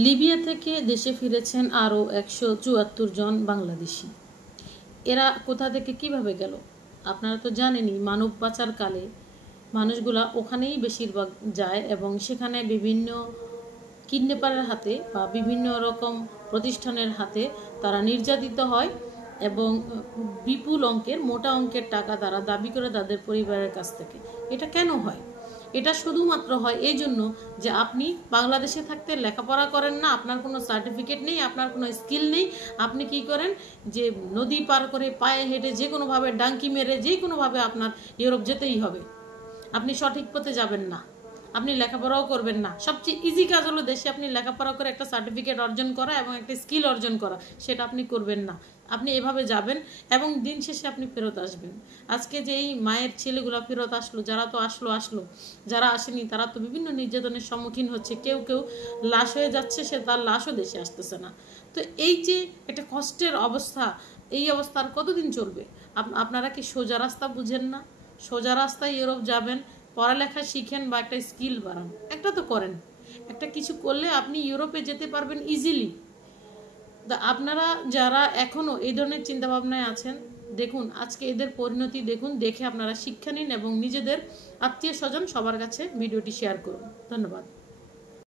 Libya থেকে দেশে ফিরেছেন আরও 174 জন বাংলাদেশি। এরা কোথা থেকে কিভাবে গেল? আপনারা তো জানেনই, মানব পাচারকালে মানুষগুলা ওখানেই বেশিরভাগ যায় এবং সেখানে বিভিন্ন কিডন্যাপারের হাতে বা বিভিন্ন রকম প্রতিষ্ঠানের হাতে তারা নির্যাতিত হয় এবং বিপুল অঙ্কের মোটা অঙ্কের টাকা তারা দাবি করে তাদের পরিবারের কাছ থেকে। এটা কেন হয়? এটা শুধুমাত্র হয় এই জন্য যে আপনি বাংলাদেশে থাকতে লেখাপড়া করেন না, আপনার কোনো সার্টিফিকেট নেই, আপনার কোনো স্কিল নেই। আপনি কি করেন যে নদী পার করে পায়ে হেঁটে যে কোনোভাবে ডাঙ্কি মেরে যে কোনোভাবে আপনার ইউরোপ যেতেই হবে। আপনি সঠিক পথে যাবেন না, আপনি লেখাপড়াও করবেন না। সবচেয়ে ইজি কাজ হলো দেশে আপনি লেখাপড়া করে একটা সার্টিফিকেট অর্জন করা এবং একটা স্কিল অর্জন করা, সেটা আপনি করবেন না। আপনি এভাবে যাবেন এবং দিন শেষে আপনি ফেরত আসবেন। আজকে যে এই মায়ের ছেলেগুলো ফেরত আসলো, যারা তো আসলো, যারা আসেনি তারা তো বিভিন্ন নির্যাতনের সম্মুখীন হচ্ছে। কেউ কেউ লাশ হয়ে যাচ্ছে, সে তার লাশও দেশে আসতেছে না। তো এই যে একটা কষ্টের অবস্থা, এই অবস্থা আর কতদিন চলবে? আপনারা কি সোজা রাস্তা বুঝেন না? সোজা রাস্তায় ইউরোপ যাবেন, পড়ালেখা শিখেন বা একটা স্কিল বাড়ান, একটা তো করেন। একটা কিছু করলে আপনি ইউরোপে যেতে পারবেন ইজিলি। আপনারা যারা এখনও এই ধরনের চিন্তাভাবনায় আছেন, দেখুন আজকে এদের পরিণতি দেখুন, দেখে আপনারা শিক্ষা নিন এবং নিজেদের আত্মীয় স্বজন সবার কাছে ভিডিওটি শেয়ার করুন। ধন্যবাদ।